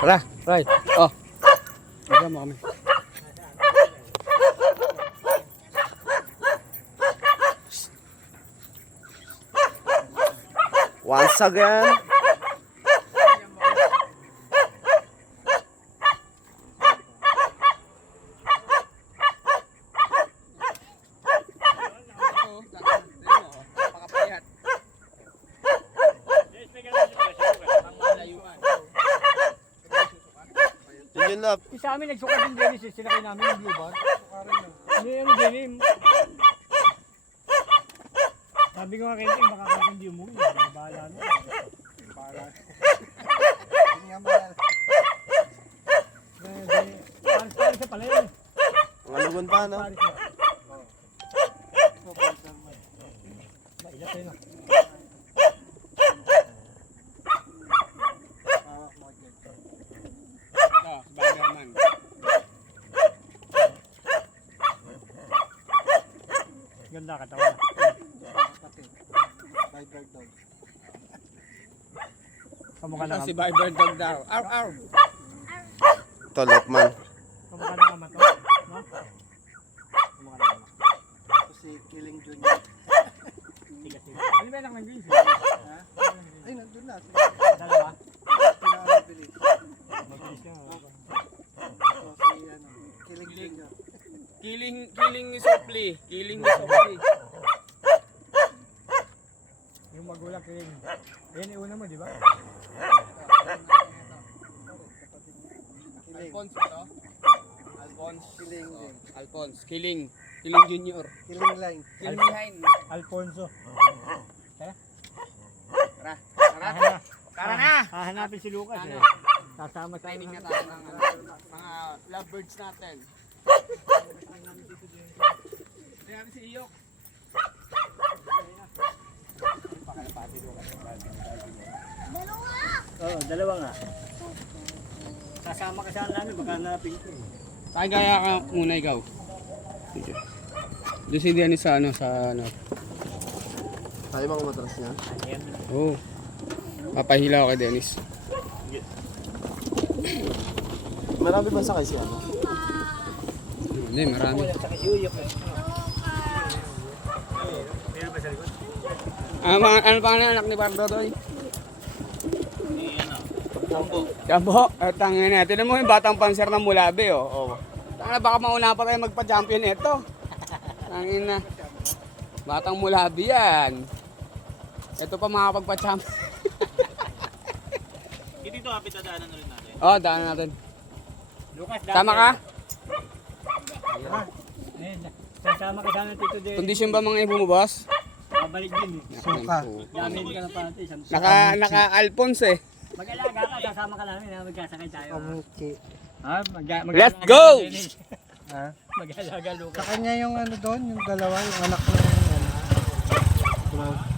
Tara, right. Oh. Magkama kami. Once again. Yun na. Sa amin nagsuka din Dennis, sinakay namin yung blue bar. Hindi yung denim. Sabi ko nga Kenting, baka kaya hindi umuwi. Bahala na. Bahala. Hindi nga mahal. Paris siya pala yun. Ang alugon pa, no? Mailat tayo na. Spider-Man. Ganda katawa. Viber dog. Kamukha na si Viber dog daw. Arr arr. Tolop man. Kamukha na kama to. No? Kamukha na kama. Ito si Killing Junior. Tiga-tiga. Ano ba yung nag-green? Ha? Ay, nandun na. Dalawa? Pinakabilis. Mabilis ka. Killing Junior. Killing ni Sopli. Killing ni Sopli. Yung magulang killing. Yan yung una mo, di ba? Alphonse ito? Alphonse. Killing. Alphonse. Killing. Killing Junior. Killing line. Killing behind. Alfonso. Tara. Tara. Tara. Tara na. Hahanapin si Lucas eh. Sasama tayo Training ng na tayo ng mga lovebirds natin. Kaya si Iyok. Oo, dalawa nga. Sasama ka saan namin, baka hanapin ko. Tayo gaya ka muna ikaw. Doon si Dennis sa ano, Tayo mga matras niya. Oo. Papahila ko kay Dennis. Marami ba sakay siya? Hindi, marami. Ano pa ang anak ni Bardo doy? Jambo. Tangin na. Tinan mo yung batang panser ng Mulabe, oh. Tangin na, baka mauna pa tayo magpa-champion ito. Tangin na. Batang Mulabe yan. Ito pa makapagpa-champion. Hindi ito kapit na daanan na rin natin. Oh, daan natin. Lucas, Tama ka? Sasama ka sana Tito Dennis. Kondisyon ba mga ibo mo, boss? Babalik din eh. Suka. Yamin ka na pati. Naka-Alphonse eh. Mag-alaga ka, sasama ka namin ha, magkasakay tayo. Okay. Ha? Let's go! Ha? Mag-alaga Lucas. Sa kanya yung ano doon, yung dalawa, yung anak na yung ano.